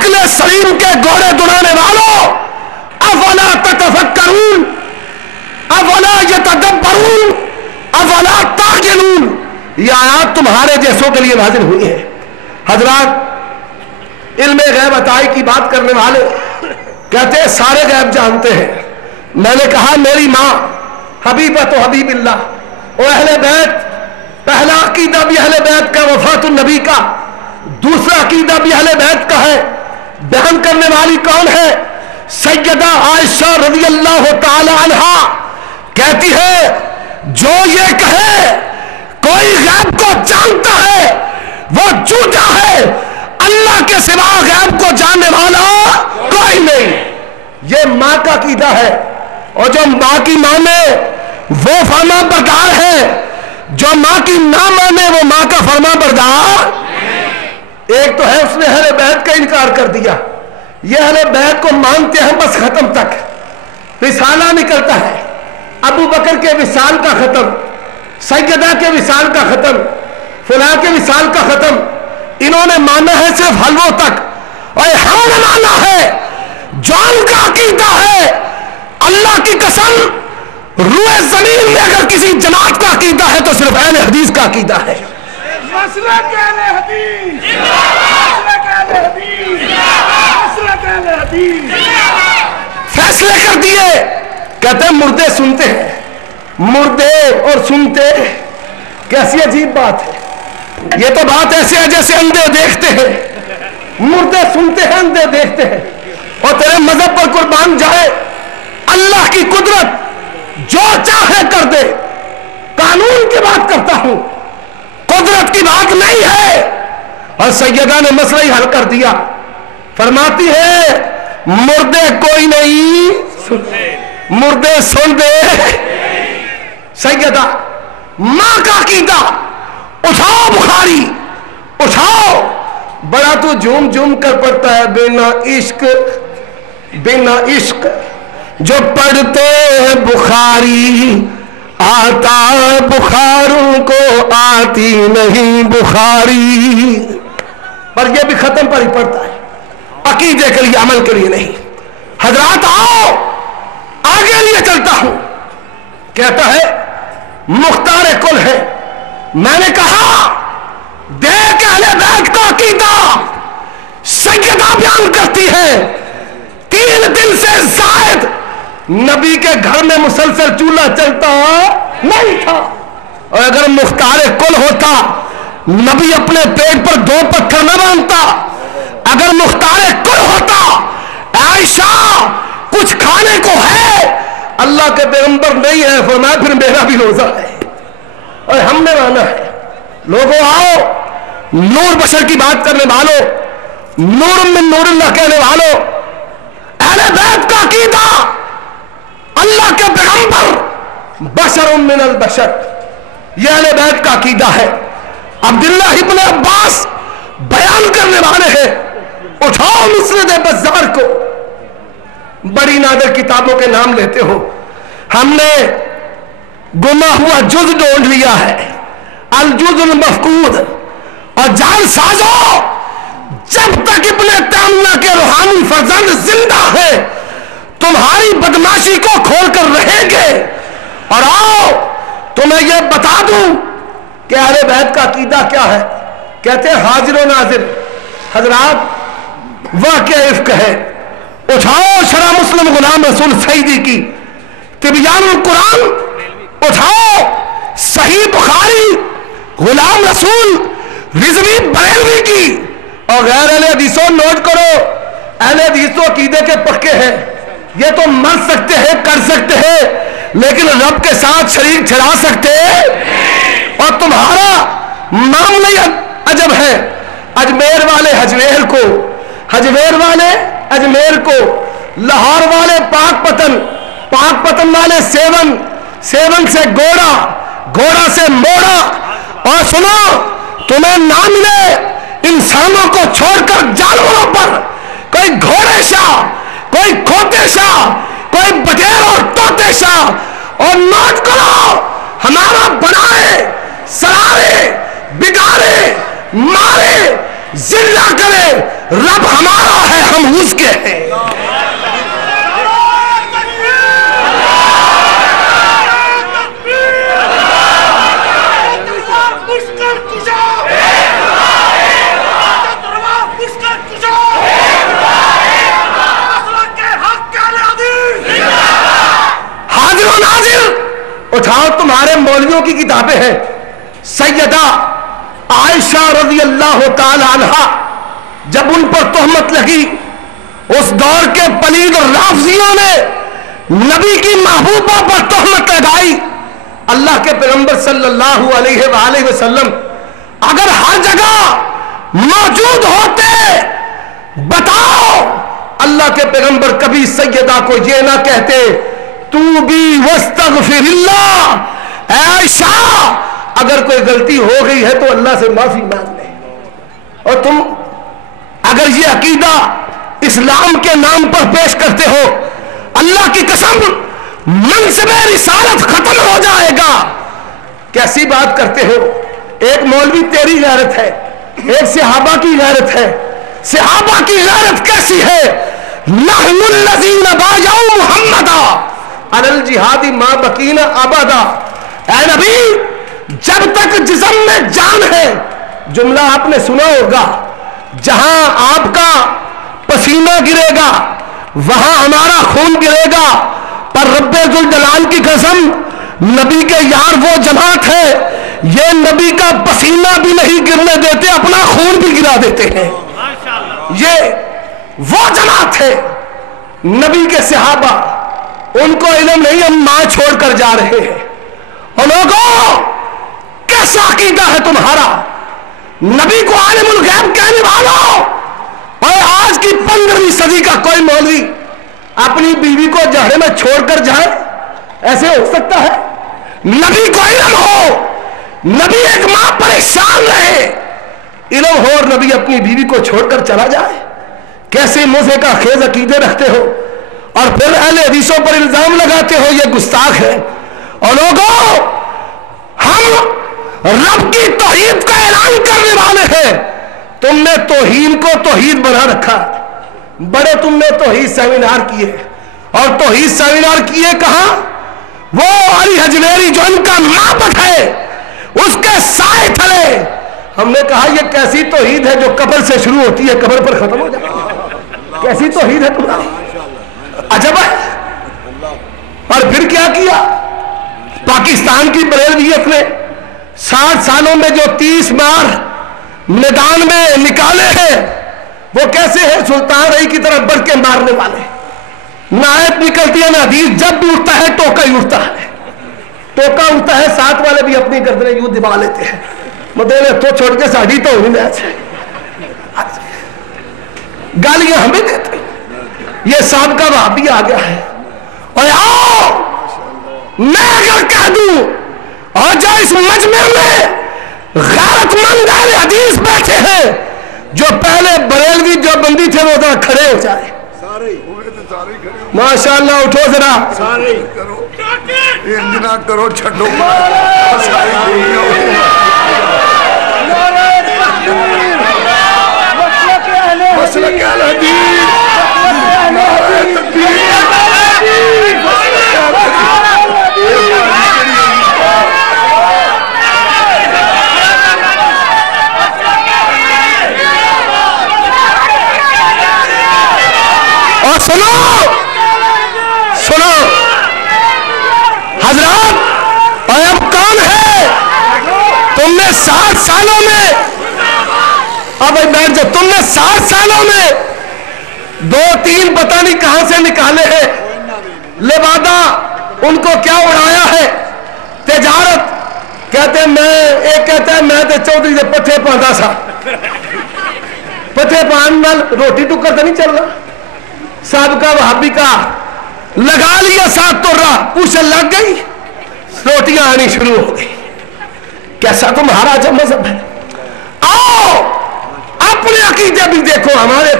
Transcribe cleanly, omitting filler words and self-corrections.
عقل سلیم کے گھوڑے دوڑانے والوں، افلا تتفکرون افلا یتدبرون افلا تعقلون، یہ آیات تمہارے جیسوں کے لیے نازل ہوئی ہے۔ حضرات، علم غیب عطائی کی بات کرنے والے کہتے ہیں سارے غیب جانتے ہیں۔ میں نے کہا میری ماں حبیبہ تو حبیب اللہ، اور اہل بیت، پہلا عقیدہ بھی اہل بیت کا وفات النبی کا، دوسرا عقیدہ بھی اہل بیت کا ہے۔ بیان کرنے والی کون ہے؟ سیدہ عائشہ رضی اللہ تعالی عنہا کہتی ہے جو یہ کہے کوئی غیب کو جانتا ہے وہ جھوٹا ہے، اللہ کے سوا غیب کو جاننے والا کوئی نہیں۔ یہ ماں کا عقیدہ ہے، اور جو ماں کی مانے وہ فرما بردار ہے، جو ماں کی نہ مانے وہ ماں کا فرما بردار۔ ایک تو ہے اس نے اہل بیت کا انکار کر دیا، یہ اہل بیت کو مانتے ہیں بس ختم تک، رسالہ نکلتا ہے، ابو بکر کے وصال کا ختم، سیدہ کے وصال کا ختم، فلاں کے وصال کا ختم، انہوں نے مانا ہے صرف حلووں تک، اور ہم نے مانا ہے جو ان کا عقیدہ ہے، اللہ کی قسم روئے زمین میں اگر کسی جماعت کا عقیدہ ہے تو صرف اہل حدیث کا عقیدہ ہے۔ مسلک اہل حدیث، مسلک اہل حدیث، مسلک اہل حدیث۔ فیصلے کر دیے، کہتے ہیں مردے سنتے ہیں، مردے اور سنتے کیسی عجیب بات ہے۔ یہ تو بات ایسے ہے جیسے اندھے دیکھتے ہیں، مردے سنتے ہیں اندھے دیکھتے ہیں، اور تیرے مذہب پر قربان جائے اللہ کی قدرت جو چاہے کر دے، قانون کی بات کرتا ہوں، قدرت کی بات نہیں ہے۔ اور سیدہ نے مسئلہ ہی حل کر دیا، فرماتی ہے مردے کوئی نہیں، مردے سن دے۔ سیدہ ماں کا عقیدہ، اٹھاؤ بخاری اٹھاؤ، بڑا تو جھوم جھوم کر پڑتا ہے، بنا عشق بنا عشق جو پڑھتے بخاری، آتا بخاروں کو آتی نہیں بخاری، پر یہ بھی ختم پر ہی پڑتا ہے، عقیدے کے لیے عمل کے لیے نہیں۔ حضرات آؤ آگے لیے چلتا ہوں، کہتا ہے مختار کل ہے۔ میں نے کہا دیکھ اہل بیت کا عقیدہ، سیدہ بیان کرتی ہے 3 دن سے زائد نبی کے گھر میں مسلسل چولہا چلتا نہیں تھا، اور اگر مختار کل ہوتا نبی اپنے پیٹ پر 2 پتھر نہ باندھتا، اگر مختار کل ہوتا عائشہ کچھ کھانے کو ہے، اللہ کے پیغمبر نہیں ہے فرمایا پھر میرا بھی روزہ ہے، اور ہم نے مانا ہے۔ لوگوں آؤ، نور بشر کی بات کرنے والوں، نور من نور اللہ کہنے والوں، اہل بیت کا عقیدہ اللہ کے پیغمبر بشر من البشر، یہ اہل بیت کا عقیدہ ہے۔ عبداللہ ابن عباس بیان کرنے والے ہیں، اٹھاؤ مسند بزار کو، بڑی نادر کتابوں کے نام لیتے ہو، ہم نے گما ہوا جز ڈھونڈ لیا ہے، الجز المفقود، اور جان سازو جب تک ابن تیمیہ کے روحانی فرزند زندہ ہے تمہاری بدماشی کو کھول کر رہیں گے۔ اور آؤ تمہیں یہ بتا دوں کہ اہل بیت کا عقیدہ کیا ہے، کہتے ہیں حاضر و ناظر۔ حضرات واقعہ افک ہے، اٹھاؤ شرح مسلم غلام رسول سعیدی کی، تبیان القرآن اٹھاؤ، صحیح بخاری غلام رسول رضوی بریلوی کی، اور غیر اہل حدیثوں نوٹ کرو، اہل حدیثوں عقیدے کے پکے ہیں، یہ تو مر سکتے ہیں کر سکتے ہیں لیکن رب کے ساتھ شریک ٹھہرا سکتے ہیں، اور تمہارا معاملہ عجب ہے۔ اجمیر والے حجویر کو، حجویر والے اجمیر کو، لاہور والے پاک پتن، پاک پتن والے سیون، سیون سے گوڑا، گوڑا سے موڑا، اور سنو تمہیں نہ ملے انسانوں کو چھوڑ کر جانوروں پر کوئی گھوڑے شاہ، کوئی کھوتے شاہ، کوئی بٹیر اور طوطے شاہ، اور نوٹ کرو ہمارا بنائے سرارے بگاڑے مارے ذلہ کرے، رب ہمارا ہے، ہم اس کے ہیں۔ حاضر و ناظر اٹھاؤ، تمہارے مولویوں کی کتابیں ہیں۔ سیدہ عائشہ رضی اللہ تعالی عنہا جب ان پر تہمت لگی، اس دور کے پلید اور رافضیوں نے نبی کی محبوبہ پر تہمت لگائی۔ اللہ کے پیغمبر صلی اللہ علیہ وآلہ وسلم اگر ہر جگہ موجود ہوتے، بتاؤ اللہ کے پیغمبر کبھی سیدہ کو یہ نہ کہتے تو بھی واستغفر اللہ، اے عائشہ اگر کوئی غلطی ہو گئی ہے تو اللہ سے معافی مانگ لے۔ اور تم اگر یہ عقیدہ اسلام کے نام پر پیش کرتے ہو، اللہ کی قسم منصب رسالت ختم ہو جائے گا۔ کیسی بات کرتے ہو؟ ایک مولوی تیری غیرت ہے، ایک صحابہ کی غیرت ہے۔ صحابہ کی غیرت کیسی ہے؟ نحن الذین بایعوا محمدا علی الجہاد ما بقینا ابدا۔ اے نبی، جب تک جسم میں جان ہے، جملہ آپ نے سنا ہوگا، جہاں آپ کا پسینہ گرے گا وہاں ہمارا خون گرے گا، پر رب ذوالجلال کی قسم نبی کے یار وہ جماعت ہے، یہ نبی کا پسینہ بھی نہیں گرنے دیتے، اپنا خون بھی گرا دیتے ہیں۔ یہ وہ جماعت ہے۔ نبی کے صحابہ، ان کو علم نہیں، ہم ماں چھوڑ کر جا رہے ہیں۔ اور لوگوں، کیسا عقیدہ ہے تمہارا؟ نبی کو عالم الغیب کہنے والوں، اور آج کی 15ویں صدی کا کوئی مولوی اپنی بیوی کو جہنم میں چھوڑ کر جائے؟ ایسے ہو سکتا ہے؟ نبی کو علم ہو، نبی ایک ماں پریشان رہے، علم ہو اور نبی اپنی بیوی کو چھوڑ کر چلا جائے؟ کیسے موزے کا خیز عقیدے رکھتے ہو اور پھر اہل حدیثوں پر الزام لگاتے ہو؟ یہ گستاخ ہے۔ اور لوگوں، ہم رب کی توحید کا اعلان کرنے والے ہیں۔ تم نے توحید کو توحید بنا رکھا، بڑے تم نے توحید سیمینار کیے، اور توحید سیمینار کیے کہاں؟ وہ علی حجویری جو ان کا معبد ہے، اس کے سائے تھلے۔ ہم نے کہا یہ کیسی توحید ہے جو قبر سے شروع ہوتی ہے قبر پر ختم ہو جاتی ہے؟ کیسی توحید ہے تمہاری؟ عجب ہے۔ اور پھر کیا کیا؟ پاکستان کی بریلویت نے 60 سالوں میں جو 30 بار میدان میں نکالے ہیں، وہ کیسے ہیں؟ سلطان رئی کی طرح بڑھ کے مارنے والے۔ نہ آیت نکلتی ہے نہ حدیث، جب بھی اٹھتا ہے ٹوکا ہی اٹھتا ہے، ٹوکا اٹھتا ہے، ساتھ والے بھی اپنی گردنیں یوں دبا لیتے ہیں، مطلب تو چھوڑ کے ساڑھی تو ہوئی میں سے گالیاں ہمیں دیتے۔ یہ سابقہ وہابی آ گیا ہے۔ اور آؤ، میں اگر کہہ دوں، اور جو اس مجمع میں غیرت مند اہل حدیث بیٹھے ہیں، جو پہلے بریلوی جو بندی تھے، وہ ذرا کھڑے ہو جائے۔ ماشاءاللہ، اٹھو ذرا، سارے کرو، انجنا کرو، چھڑو مسلک اہل حدیث، نعرہ تکبیر، اور سنو حضرات، اور اب کون ہے؟ تم نے 60 سالوں میں، اب بیٹھ جاؤ، تم نے 60 سالوں میں 2-3 پتہ نہیں کہاں سے نکالے ہیں۔ لبادہ ان کو کیا اڑایا ہے؟ تجارت کہتے ہیں، میں ایک کہتا ہے میں تے چودھری دے پٹھے پاندا سا، پٹھے پان نال روٹی ٹکر تو نہیں چل رہا۔ سابقہ وہابی کا لگا لیا ساتھ تو رہا، پوچھے لگ گئی، روٹیاں آنی شروع ہو گئی۔ کیسا تمہارا جو مذہب ہے؟ آؤ اپنے عقیدے بھی دیکھو، ہمارے